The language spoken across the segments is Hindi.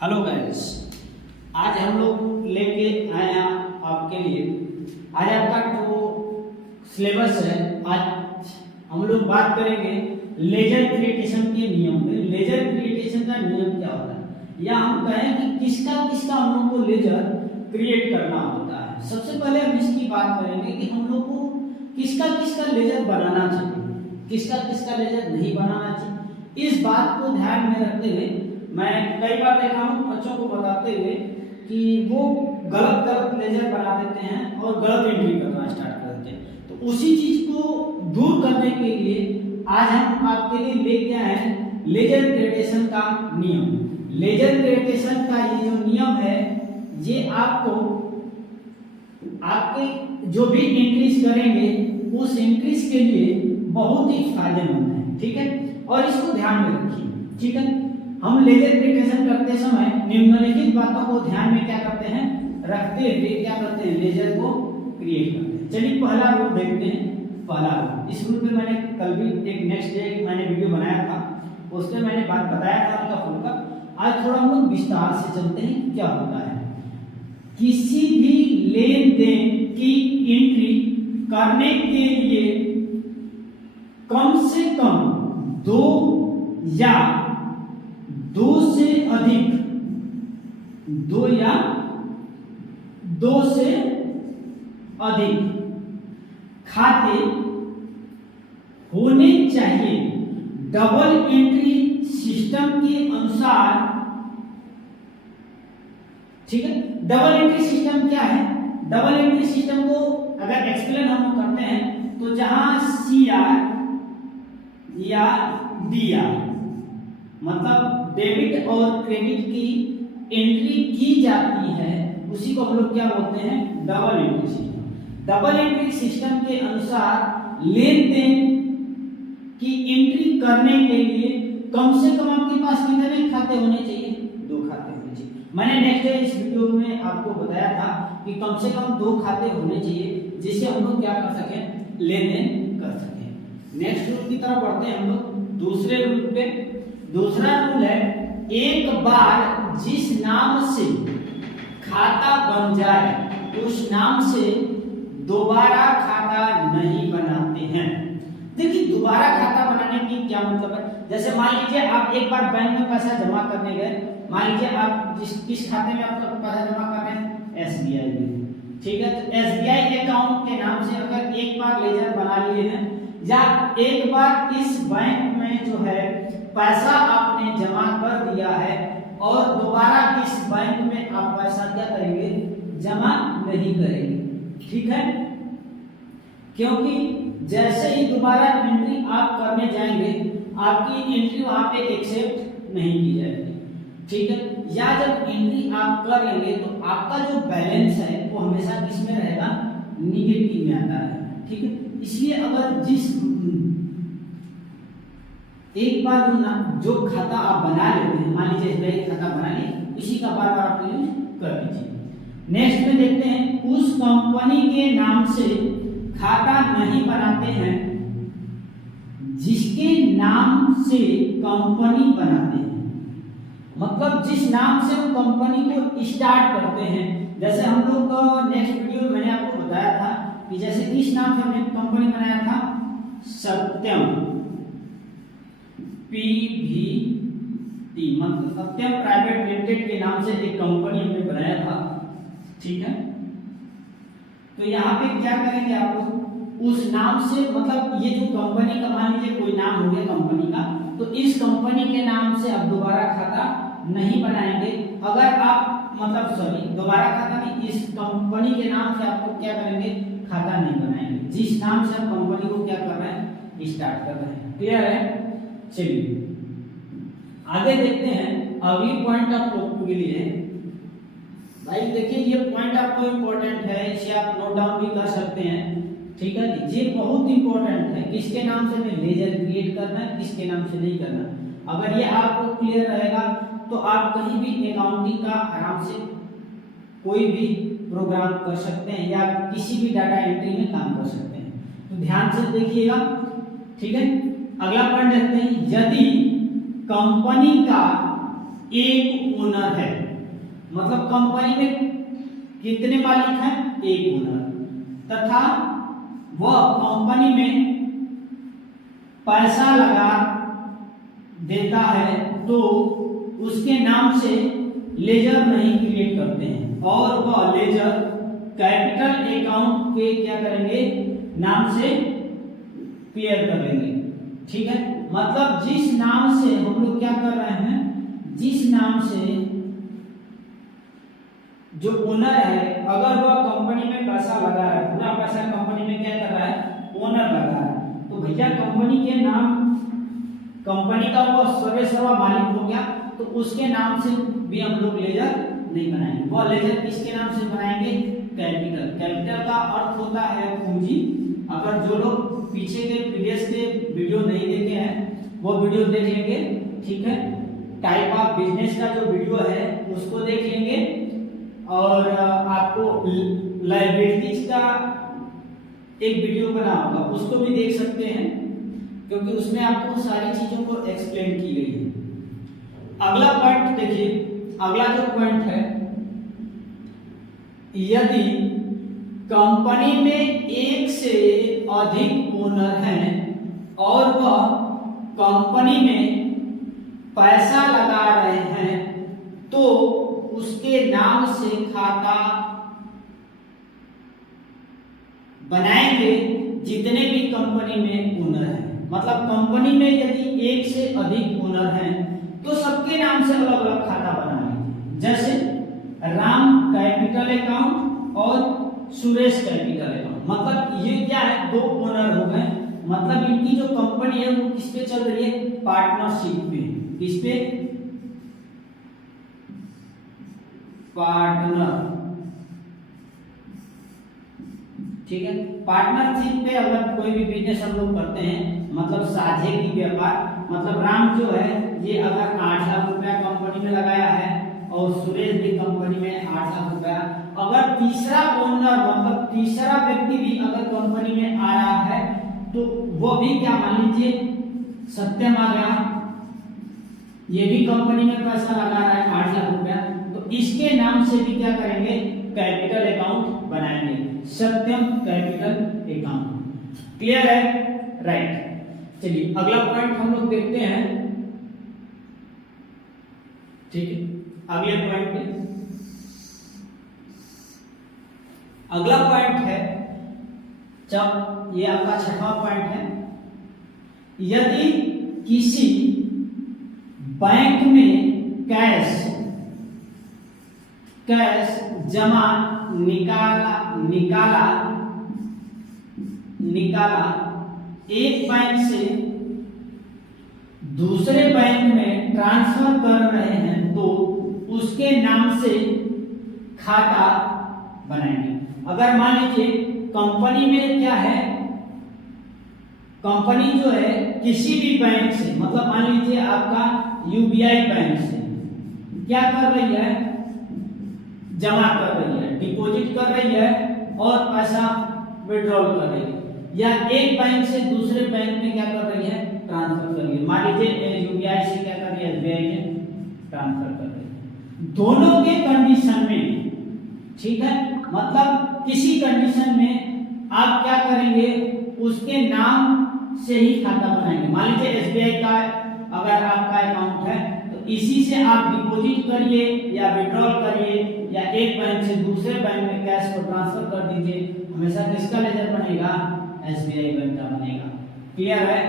हेलो गाइस, आज हम लोग लेके आए हैं आपके लिए। आज आपका जो सिलेबस है, आज हम लोग बात करेंगे लेजर क्रिएटेशन के नियम पे। लेजर क्रिएटेशन का नियम क्या होता है, या हम कहें कि किसका किसका हम लोग को लेजर क्रिएट करना होता है। सबसे पहले हम इसकी बात करेंगे कि हम लोग को किसका किसका लेजर बनाना चाहिए, किसका किसका लेजर नहीं बनाना चाहिए। इस बात को ध्यान में रखते हुए मैं कई बार देखा हूँ बच्चों को बताते हुए कि वो गलत गलत लेजर बना देते हैं और गलत एंट्री करना स्टार्ट कर देते हैं। तो उसी चीज को दूर करने के लिए आज हम आपके लिए लेके आए हैं लेजर क्रिएटेशन का नियम। लेजर क्रिएटेशन का ये जो नियम है, ये आपको आपके जो भी एंट्रीज करेंगे उस एंट्रीज के लिए बहुत ही फायदेमंद है। ठीक है, और इसको ध्यान में रखिए। ठीक है, हम लेजर क्रिएटेशन करते समय निम्नलिखित बातों को ध्यान में क्या करते हैं, रखते हुए क्या करते हैं, लेजर को क्रिएट करते हैं। चलिए पहला रूल देखते हैं। पहला रूल, इस रूल पे मैंने कल भी एक नेक्स्ट डे मैंने वीडियो बनाया था, उसमें मैंने बात बताया था हल्का फुल्का। आज थोड़ा हम लोग विस्तार से चलते हैं। क्या होता है, किसी भी लेन देन की एंट्री करने के लिए कम से कम दो या दो से अधिक, दो या दो से अधिक खाते होने चाहिए। डबल एंट्री सिस्टम के अनुसार। ठीक है, डबल एंट्री सिस्टम क्या है? डबल एंट्री सिस्टम को अगर एक्सप्लेन हम करते हैं तो जहां CR या DR मतलब डेबिट और क्रेडिट की एंट्री की जाती है, उसी को हम लोग क्या बोलते हैं, double entry system. Double entry system के अनुसार लेन देन की एंट्री करने के लिए कम से कम आपके पास कितने खाते होने चाहिए? दो खाते होने चाहिए। मैंने नेक्स्ट डे इस वीडियो में आपको बताया था कि कम से कम दो खाते होने चाहिए, जिससे हम लोग क्या कर सकें, लेन देन कर सकें। नेक्स्ट रूल की तरफ बढ़ते हैं हम लोग दूसरे रूल पे। दूसरा रूल है, एक बार जिस नाम से खाता बन जाए उस नाम से दोबारा खाता नहीं बनाते हैं। देखिए, दोबारा खाता बनाने की क्या मतलब है? जैसे मान लीजिए आप एक बार बैंक में पैसा जमा करने गए, मान लीजिए आप किस खाते में आपका पैसा जमा कर रहे हैं, SBI में। ठीक है, तो SBI अकाउंट के नाम से अगर एक बार लेजर बना लिए हैं, या एक बार इस बैंक में जो है पैसा आपने जमा कर दिया है और दोबारा इस बैंक में आप पैसा क्या करेंगे, जमा नहीं करेंगे। ठीक है, क्योंकि जैसे ही दोबारा एंट्री आप करने जाएंगे, आपकी एंट्री वहां पे एक्सेप्ट नहीं की जाएगी। ठीक है, या जब एंट्री आप कर लेंगे तो आपका जो बैलेंस है वो हमेशा किसमें रहेगा, निगेटिव में आता है। ठीक है, इसलिए अगर जिस एक बार जो खाता आप बना लेते हैं, मान लीजिए SBI खाता बना लिए, इसी का बार बार आप यूज कर लीजिए। नेक्स्ट में देखते हैं, उस कंपनी के नाम से खाता नहीं बनाते हैं जिसके नाम से कंपनी बनाते हैं। मतलब जिस नाम से वो कंपनी को स्टार्ट करते हैं। जैसे हम लोग नेक्स्ट वीडियो में मैंने आपको बताया था कि जैसे किस नाम से हमने कंपनी बनाया था, सत्यम PVT मतलब सत्यम प्राइवेट लिमिटेड के नाम से एक कंपनी हमने बनाया था। ठीक है, तो यहाँ पे क्या करेंगे आप लोग, उस नाम से मतलब ये जो कंपनी का मान लीजिए कोई नाम हो गया कंपनी का, तो इस कंपनी के नाम से आप दोबारा खाता नहीं बनाएंगे। अगर आप मतलब सॉरी दोबारा खाता नहीं, इस कंपनी के नाम से आपको क्या करेंगे, खाता नहीं बनाएंगे जिस नाम से आप कंपनी को क्या कर रहे हैं, स्टार्ट कर रहे हैं। क्लियर है? चलिए आगे देखते हैं। अगली पॉइंट आप लोग के लिए भाई देखिए, ये पॉइंट आपको इम्पोर्टेंट है, इसे आप नोट डाउन भी कर सकते हैं। ठीक है, ये बहुत इंपॉर्टेंट है, किसके नाम से हमें लेजर क्रिएट करना है, किसके नाम से नहीं करना। अगर ये आपको क्लियर रहेगा तो आप कहीं भी अकाउंटिंग का आराम से कोई भी प्रोग्राम कर सकते हैं या किसी भी डाटा एंट्री में काम कर सकते हैं। तो ध्यान से देखिएगा। ठीक है, अगला पॉइंट देखते हैं, यदि कंपनी का एक ओनर है, मतलब कंपनी में कितने मालिक हैं, एक ओनर, तथा वह कंपनी में पैसा लगा देता है तो उसके नाम से लेजर नहीं क्रिएट करते हैं, और वह लेजर कैपिटल अकाउंट के क्या करेंगे, नाम से क्लियर कर लेंगे। ठीक है, मतलब जिस नाम से हम लोग क्या कर रहे हैं, जिस नाम से जो ओनर है, अगर वह कंपनी में पैसा लगा रहा है, पूरा पैसा कंपनी में क्या कर रहा है, ओनर लगा रहा है, तो भैया कंपनी के नाम, कंपनी का वो सर्वेसर्वा मालिक हो गया, तो उसके नाम से भी हम लोग लेजर नहीं बनाएंगे। वो लेजर किसके नाम से बनाएंगे, कैपिटल। कैपिटल का अर्थ होता है पूंजी। अगर जो लोग पीछे के प्रीवियस के वीडियो नहीं देखे हैं वो वीडियो देख लेंगे। ठीक है, टाइप ऑफ बिजनेस का जो वीडियो है उसको देख लेंगे, और आपको लायबिलिटीज का एक वीडियो बना होगा उसको भी देख सकते हैं, क्योंकि उसमें आपको सारी चीजों को एक्सप्लेन की गई है। अगला पॉइंट देखिए, अगला जो पॉइंट है, यदि कंपनी में एक से अधिक ओनर हैं और वह कंपनी में पैसा लगा रहे हैं तो उसके नाम से खाता बनाएंगे जितने भी कंपनी में ओनर हैं। मतलब कंपनी में यदि एक से अधिक ओनर हैं तो सबके नाम से अलग अलग खाता बना लीजिए। जैसे राम कैपिटल अकाउंट और सुरेश कैपिटल अकाउंट, मतलब ये क्या है, दो ओनर हो गए, मतलब इनकी जो कंपनी है वो किस पे चल रही है, पार्टनरशिप पे। किस पे, पार्टनर। ठीक है, पार्टनरशिप पे अगर कोई भी बिजनेस हम लोग करते हैं, मतलब साझे की व्यापार, मतलब राम जो है ये अगर 8 लाख रुपया कंपनी में लगाया है और सुरेश भी कंपनी में 8 लाख रुपया, अगर तीसरा ओनर मतलब तीसरा व्यक्ति भी अगर कंपनी में आ रहा है तो वो भी क्या, मान लीजिए सत्यम आ गया, ये भी कंपनी में पैसा लगा रहा है 8 लाख रुपया, तो इसके नाम से भी क्या करेंगे, कैपिटल अकाउंट बनाएंगे, सत्यम कैपिटल अकाउंट। क्लियर है, राइट। चलिए अगला पॉइंट हम लोग देखते हैं। ठीक है, अगले पॉइंट पे अगला पॉइंट है, जब ये आपका छठवां पॉइंट है, यदि किसी बैंक में कैश जमा निकाला एक बैंक से दूसरे बैंक में ट्रांसफर कर रहे हैं तो उसके नाम से खाता बनाएंगे। अगर मान लीजिए कंपनी में क्या है, कंपनी जो है किसी भी बैंक से, मतलब मान लीजिए आपका यूबीआई बैंक से क्या कर रही है, जमा कर रही है, डिपॉजिट कर रही है और पैसा विड्रॉल कर रही है, या एक बैंक से दूसरे बैंक में क्या कर रही है, ट्रांसफर कर रही है। मान लीजिए यूबीआई से क्या कर रही है, एसबीआई में ट्रांसफर कर रही है। दोनों के कंडीशन में, ठीक है, मतलब किसी कंडीशन में आप क्या करेंगे, उसके नाम से ही खाता बनाएंगे। मान लीजिए एसबीआई का अगर आपका अकाउंट है तो इसी से आप डिपॉजिट करिए या विड्रॉल करिए, या एक बैंक से दूसरे बैंक में कैश को ट्रांसफर कर दीजिए, हमेशा किसका लेजर बनेगा, एसबीआई बैंक का बनेगा। क्लियर है।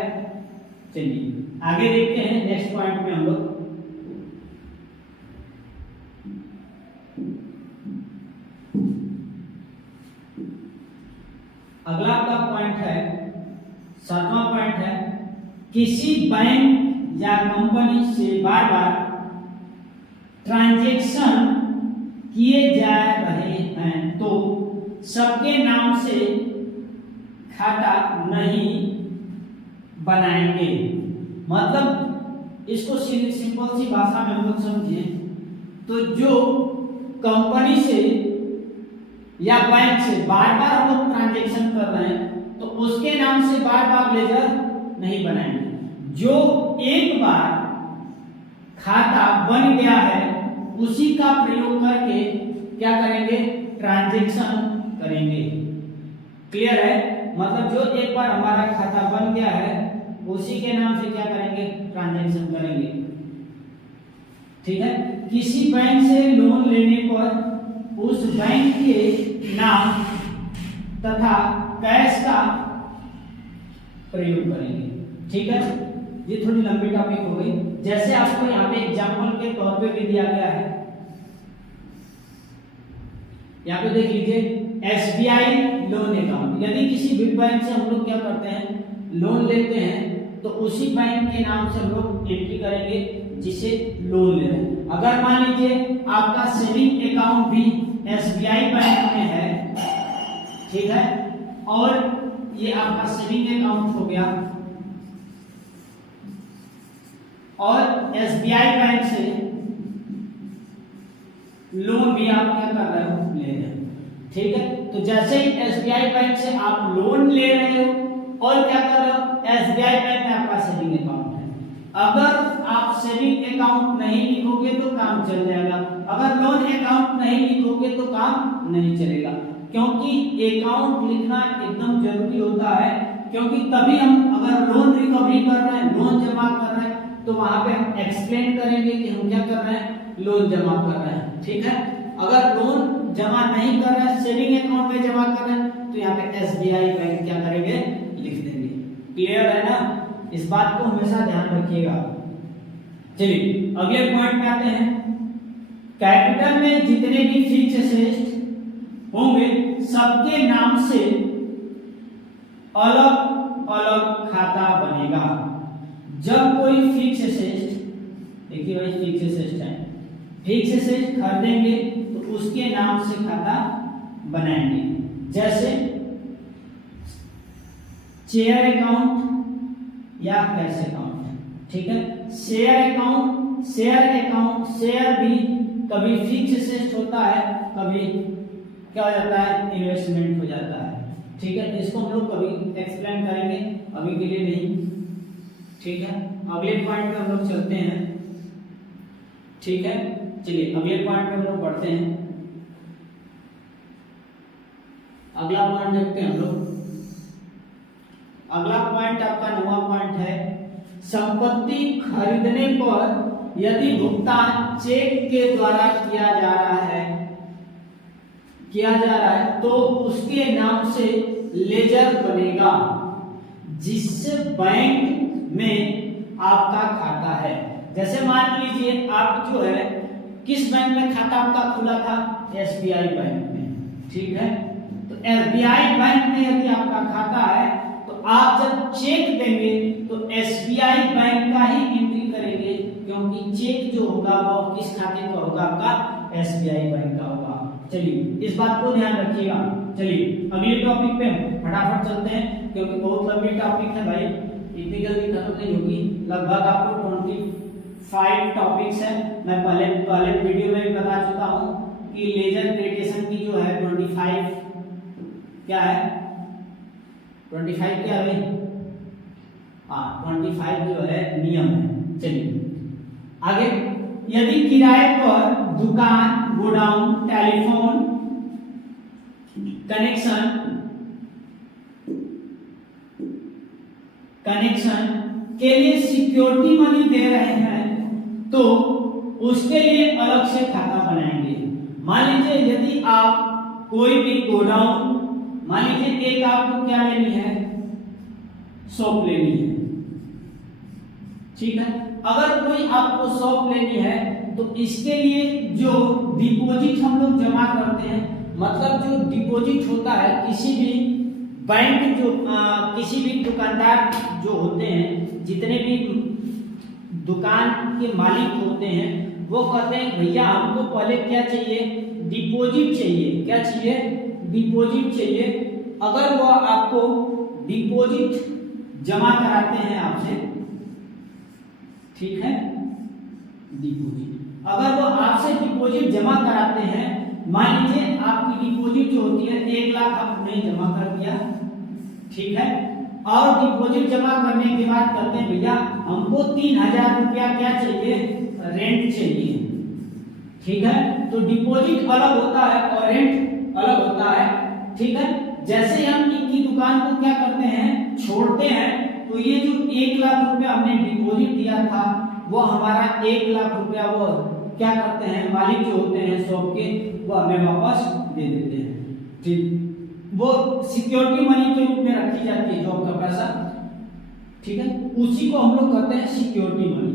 चलिए आगे देखते हैं, नेक्स्ट पॉइंट में हम लोग अगला का पॉइंट है, सातवां पॉइंट है, किसी बैंक या कंपनी से बार बार ट्रांजैक्शन किए जा रहे हैं तो सबके नाम से खाता नहीं बनाएंगे। मतलब इसको सिंपल सी भाषा में हम लोग समझें तो जो कंपनी से या बैंक से बार बार हम लोग ट्रांजैक्शन कर रहे हैं तो उसके नाम से बार बार लेजर नहीं बनाएंगे। जो एक बार खाता बन गया है उसी का प्रयोग करके क्या करेंगे, ट्रांजैक्शन करेंगे। क्लियर है, मतलब जो एक बार हमारा खाता बन गया है उसी के नाम से क्या करेंगे, ट्रांजैक्शन करेंगे। ठीक है, किसी बैंक से लोन लेने पर उस बैंक के नाम तथा कैश का प्रयोग करेंगे। ठीक है, ये थोड़ी लंबी टॉपिक हो गई। जैसे आपको यहाँ पे एग्जांपल के तौर पे भी दिया गया है, यहाँ पे देख लीजिए SBI लोन अकाउंट। यदि किसी भी बैंक से हम लोग क्या करते हैं, लोन लेते हैं तो उसी बैंक के नाम से हम लोग एंट्री करेंगे जिसे लोन ले रहे हैं। अगर मान लीजिए आपका सेविंग अकाउंट भी SBI बैंक में है, ठीक है, और ये आपका सेविंग अकाउंट हो गया और SBI बैंक से लोन भी आप क्या कर रहे हो, ले रहे हो। ठीक है, तो जैसे ही SBI बैंक से आप लोन ले रहे हो और क्या कर रहे हो, SBI बैंक में आपका सेविंग अकाउंट है। अगर आप सेविंग अकाउंट नहीं लिखोगे तो काम चल जाएगा, अगर लोन अकाउंट नहीं लिखोगे तो काम नहीं चलेगा। क्योंकि अकाउंट लिखना एकदम जरूरी होता है, क्योंकि तभी हम अगर लोन रिकवरी कर रहे हैं, लोन जमा कर रहे हैं, तो वहां पे हम एक्सप्लेन करेंगे कि हम क्या कर रहे हैं, लोन जमा कर रहे हैं। ठीक है, अगर लोन जमा नहीं कर रहे हैं, सेविंग अकाउंट में जमा कर रहे हैं, तो यहाँ पे SBI बैंक क्या करेंगे, लिख देंगे। क्लियर है ना, इस बात को हमेशा ध्यान रखिएगा। चलिए अगले पॉइंट पे आते हैं। कैपिटल में जितने भी फिक्स एसेट होंगे सबके नाम से अलग अलग खाता बनेगा। जब कोई फिक्स एसेट, देखिए भाई फिक्स एसेट है, फिक्स एसेट खरीदेंगे तो उसके नाम से खाता बनाएंगे। जैसे शेयर अकाउंट या कैश अकाउंट। ठीक है, शेयर अकाउंट, शेयर भी कभी फिक्स एसेट होता है, कभी क्या हो जाता है, इन्वेस्टमेंट हो जाता है। ठीक है, इसको हम लोग कभी एक्सप्लेन करेंगे, अभी के लिए नहीं। ठीक है, अगले पॉइंट पे हम लोग चलते हैं। ठीक है, चलिए अगले पॉइंट पे हम लोग बढ़ते हैं। अगला पॉइंट देखते हैं हम लोग। अगला पॉइंट आपका 9वां पॉइंट है, संपत्ति खरीदने पर यदि भुगतान चेक के द्वारा किया जा रहा है तो उसके नाम से लेजर बनेगा जिस बैंक में आपका खाता है। जैसे मान लीजिए आप जो है किस बैंक में खाता आपका खुला था, SBI बैंक में। ठीक है, तो SBI बैंक में यदि आपका खाता है तो आप जब चेक देंगे तो SBI बैंक का ही एंट्री करेंगे, क्योंकि चेक जो होगा वो किस खाते का होगा, आपका SBI बैंक का होगा। चलिए इस बात को ध्यान रखिएगा। चलिए अगले टॉपिक पे फटाफट चलते हैं, क्योंकि बहुत लंबी टॉपिक है भाई, इतनी जल्दी खत्म नहीं होगी। लगभग आपको 25 टॉपिक्स है। मैं पहले वीडियो में बता चुका हूँ कि लेजर क्रेडिटेशन की जो है 25 क्या है, 25 क्या है, हाँ 25 जो है नियम है। चलिए आगे, यदि किराए पर दुकान, गोडाउन, टेलीफोन कनेक्शन के लिए सिक्योरिटी मनी दे रहे हैं तो उसके लिए अलग से खाता बनाएंगे। मान लीजिए यदि आप कोई भी गोडाउन, मान लीजिए एक आपको क्या लेनी है, शॉप लेनी है। ठीक है, अगर कोई आपको शॉप लेनी है तो इसके लिए जो डिपॉजिट हम लोग जमा करते हैं, मतलब जो डिपॉजिट होता है किसी भी बैंक, जो किसी भी दुकानदार जो होते हैं, जितने भी दुकान के मालिक होते हैं, वो कहते हैं भैया हमको पहले क्या चाहिए, डिपॉजिट चाहिए। क्या चाहिए, डिपॉजिट चाहिए। अगर वो आपको डिपॉजिट जमा कराते हैं आपसे, ठीक है, डिपॉजिट अगर वो आपसे डिपॉजिट जमा कराते हैं, मान लीजिए आपकी डिपॉजिट जो होती है 1 लाख आपने जमा कर दिया, ठीक है, और डिपॉजिट जमा करने के बाद कहते हैं भैया हमको 3000 रुपया क्या चाहिए, रेंट चाहिए। ठीक है, तो डिपॉजिट अलग होता है और रेंट अलग होता है। ठीक है, जैसे हम इनकी दुकान को क्या करते हैं, छोड़ते हैं, तो ये जो 1 लाख रुपया हमने डिपॉजिट दिया था वो हमारा 1 लाख रुपया वो क्या करते हैं, मालिक जो होते हैं शॉप के, वो हमें वापस दे देते हैं। ठीक, वो सिक्योरिटी मनी के रूप में रखी जाती है जॉब का पैसा। ठीक है, उसी को हम लोग कहते हैं सिक्योरिटी मनी।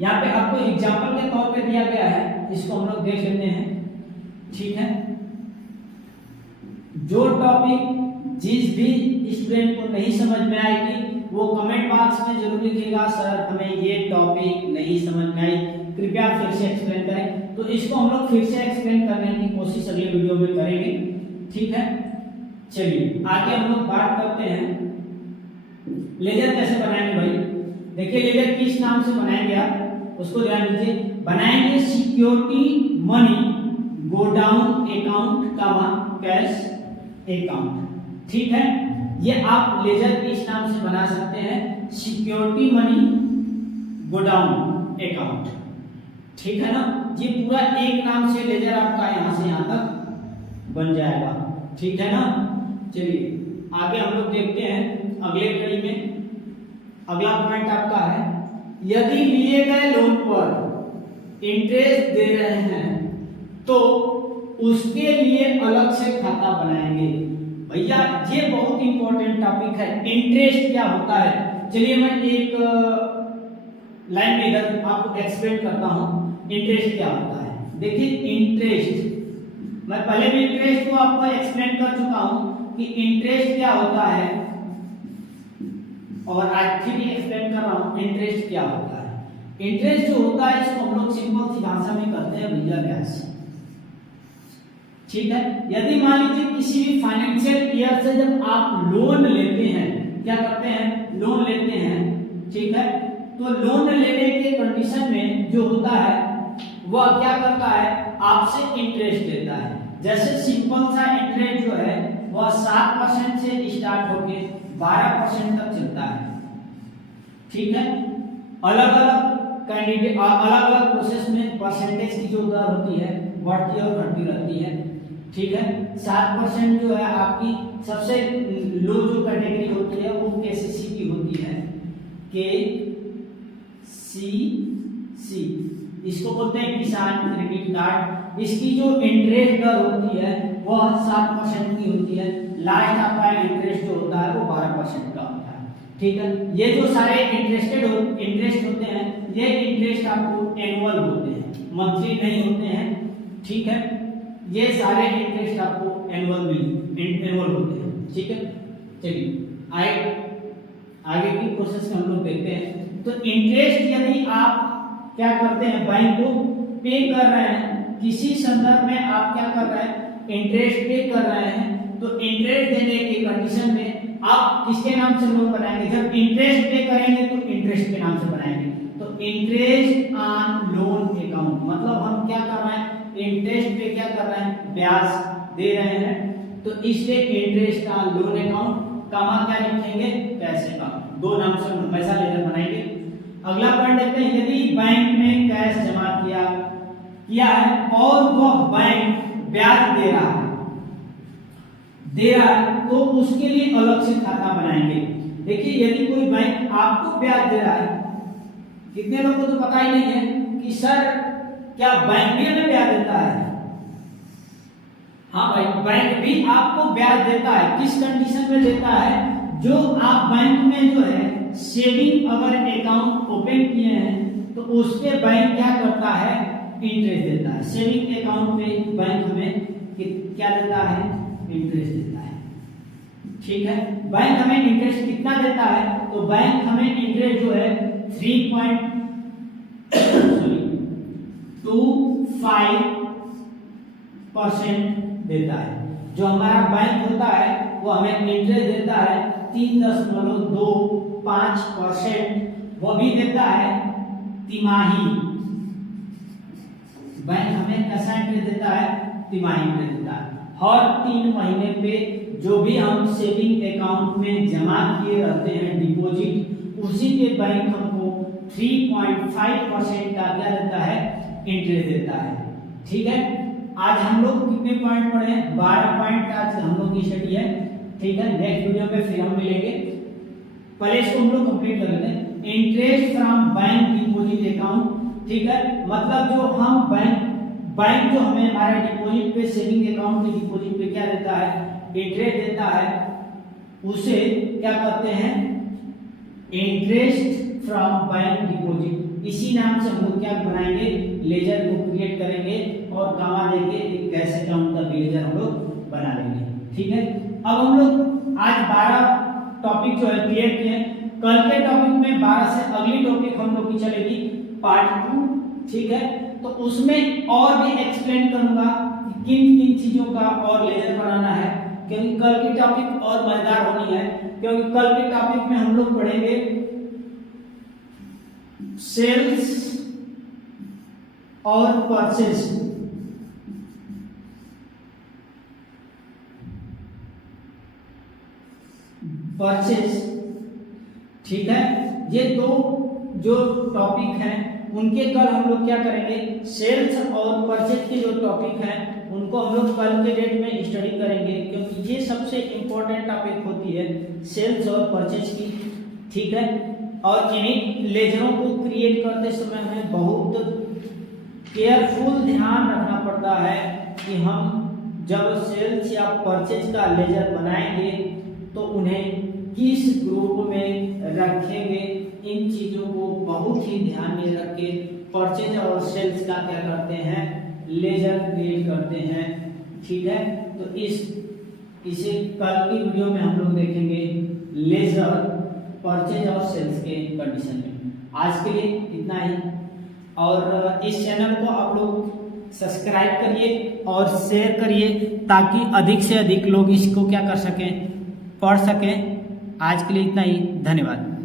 यहाँ पे आपको एग्जांपल के तौर पे दिया गया है, इसको हम लोग देख लेते हैं। ठीक है, जो टॉपिक जिस भी स्टूडेंट को नहीं समझ में आएगी वो कमेंट बॉक्स में जरूर लिखेगा, सर हमें ये टॉपिक नहीं समझ में आई, कृपया फिर से एक्सप्लेन करें। तो इसको हम लोग फिर से एक्सप्लेन करने की कोशिश अगले वीडियो में करेंगे। ठीक है, चलिए आगे हम लोग बात करते हैं लेजर कैसे बनाएंगे। भाई देखिए, लेजर किस नाम से बनाएंगे आप उसको ध्यान दीजिए। बनाएंगे सिक्योरिटी मनी गोडाउन अकाउंट कामा कैश अकाउंट। ठीक है, ये आप लेजर इस नाम से बना सकते हैं, सिक्योरिटी मनी गोडाउन अकाउंट। ठीक है ना, ये पूरा एक नाम से लेजर आपका यहां से यहां तक बन जाएगा। ठीक है ना, चलिए आगे हम लोग देखते हैं अगले कड़ी में। अगला पॉइंट आपका है, यदि लिए गए लोन पर इंटरेस्ट दे रहे हैं तो उसके लिए अलग से खाता बनाएंगे। भैया ये बहुत इंपॉर्टेंट टॉपिक है, इंटरेस्ट क्या होता है। चलिए मैं एक लाइन में इधर आपको एक्सप्लेन करता हूं इंटरेस्ट क्या होता है। देखिए इंटरेस्ट, मैं पहले भी इंटरेस्ट को आपको एक्सप्लेन कर चुका हूं कि इंटरेस्ट क्या होता है, और आज फिर एक्सप्लेन कर रहा हूं इंटरेस्ट क्या होता है। इंटरेस्ट जो होता है इसको हम लोग सिंपल सी भाषा में कहते हैं भैया ब्याज। ठीक है, यदि मान लीजिए किसी भी फाइनेंशियल ईयर से जब आप लोन लेते हैं, क्या करते हैं, लोन लेते हैं। ठीक है, तो लोन लेने के कंडीशन में जो होता है वह क्या करता है, आपसे इंटरेस्ट लेता है। जैसे सिंपल सा इंटरेस्ट जो है वह 7% से स्टार्ट होके 12% तक चलता है। ठीक है, अलग अलग कैंडिडेट अलग अलग प्रोसेस में परसेंटेज की जो दर होती है बढ़ती और घटती रहती है। ठीक है, 7% जो है आपकी सबसे लो जो कैटेगरी होती है वो केसीसी की होती है, केसीसी, इसको बोलते हैं किसान क्रेडिट कार्ड। इसकी जो इंटरेस्ट दर होती है वह 7% की होती है। लास्ट आपका इंटरेस्ट जो होता है वो 12% का होता है। ठीक है, ये जो सारे इंटरेस्ट होते हैं ये इंटरेस्ट आपको एनुअल होते हैं, मंथली नहीं होते हैं। ठीक है, ये सारे इंटरेस्ट आपको एनुअल होते हैं। ठीक है, चलिए आगे की प्रोसेस में हम लोग देखते हैं। तो इंटरेस्ट यदि आप क्या करते हैं, बैंक को पे कर रहे हैं, किसी संदर्भ में आप क्या कर रहे हैं, इंटरेस्ट पे कर रहे हैं, तो इंटरेस्ट देने की कंडीशन में आप किसके नाम से लोन बनाएंगे, जब इंटरेस्ट पे करेंगे तो इंटरेस्ट के नाम से बनाएंगे। तो इंटरेस्ट ऑन लोन अकाउंट, मतलब हम क्या कर रहे हैं, इंटरेस्ट पे क्या कर रहे हैं, ब्याज दे रहे हैं, तो इसलिए इंटरेस्ट ऑन लोन अकाउंट कामा क्या लिखेंगे, कैश अकाउंट। दो नाम से हमेशा लेकर बनाएंगे। अगला पॉइंट देखते हैं, यदि बैंक में कैश जमा किया है और वह बैंक ब्याज दे रहा है तो उसके लिए अलग से खाता बनाएंगे। देखिए यदि कोई बैंक आपको ब्याज दे रहा है, कितने लोगों को तो पता ही नहीं है कि सर क्या बैंक भी हमें ब्याज देता है। हाँ भाई, बैंक भी आपको ब्याज देता है। किस कंडीशन में देता है, जो आप बैंक में जो है सेविंग अगर अकाउंट ओपन किए हैं तो उसके बैंक क्या करता है, इंटरेस्ट देता है। सेविंग अकाउंट पे बैंक हमें क्या देता है, इंटरेस्ट देता है। ठीक है, बैंक हमें इंटरेस्ट कितना देता है, तो बैंक हमें इंटरेस्ट जो है 3.25% देता है। जो हमारा बैंक होता है वो हमें इंटरेस्ट देता है 3.25%, वो भी देता है तिमाही। बैंक हमें कैसा इंटरेस्ट देता है, तिमाही इंटरेस्ट देता है। हर 3 महीने पे जो भी हम सेविंग अकाउंट में जमा किए रहते हैं डिपॉजिट, उसी के बैंक हमको 3.5% का क्या देता इंटरेस्ट देता है। ठीक है, आज हम लोग कितने पॉइंट पढ़े हैं? 12 पॉइंट आज हम लोग की स्टडी है। ठीक है, नेक्स्ट वीडियो में फिर हम मिलेंगे। पहले इसको हम लोग कंप्लीट कर लेते हैं। Interest from bank deposit account. ठीक है, मतलब जो हम बैंक जो हमें हमारे डिपॉजिट पे, सेविंग अकाउंट के डिपॉजिट पे क्या देता है? इंटरेस्ट देता है, उसे क्या कहते हैं? Interest from bank deposit. इसी नाम से हम लोग क्या बनाएंगे? लेजर को क्रिएट करेंगे और गामा देके एक कैश अकाउंट का लेजर हम लोग बना लेंगे। ठीक है, अब हम लोग आज 12 टॉपिक जो है क्लियर किए। कल के टॉपिक में 12 से अगली टॉपिक हम लोग की चलेगी पार्ट 2। ठीक है, तो उसमें और भी एक्सप्लेन करूंगा कि किन किन चीजों का और लेजर बनाना है, क्योंकि कल की टॉपिक और मजेदार होनी है। क्योंकि कल के टॉपिक में हम लोग पढ़ेंगे सेल्स और परचेज। ठीक है, ये दो जो टॉपिक हैं उनके कल हम लोग क्या करेंगे? सेल्स और परचेज के जो टॉपिक हैं उनको हम लोग कल के डेट में स्टडी करेंगे, क्योंकि ये सबसे इंपॉर्टेंट टॉपिक होती है सेल्स और परचेज की। ठीक है, और इन्हीं लेजरों को क्रिएट करते समय हमें बहुत केयरफुल ध्यान रखना पड़ता है कि हम जब सेल्स या परचेज का लेजर बनाएंगे तो उन्हें किस ग्रुप में रखेंगे। इन चीजों को बहुत ही ध्यान में रख के परचेज और सेल्स का क्या करते हैं? लेजर क्रिएट करते हैं। ठीक है, तो इसे कल की वीडियो में हम लोग देखेंगे लेजर, परचेज और सेल्स के कंडीशन में। आज के लिए इतना ही, और इस चैनल को आप लोग सब्सक्राइब करिए और शेयर करिए ताकि अधिक से अधिक लोग इसको क्या कर सकें? पढ़ सकें। आज के लिए इतना ही, धन्यवाद।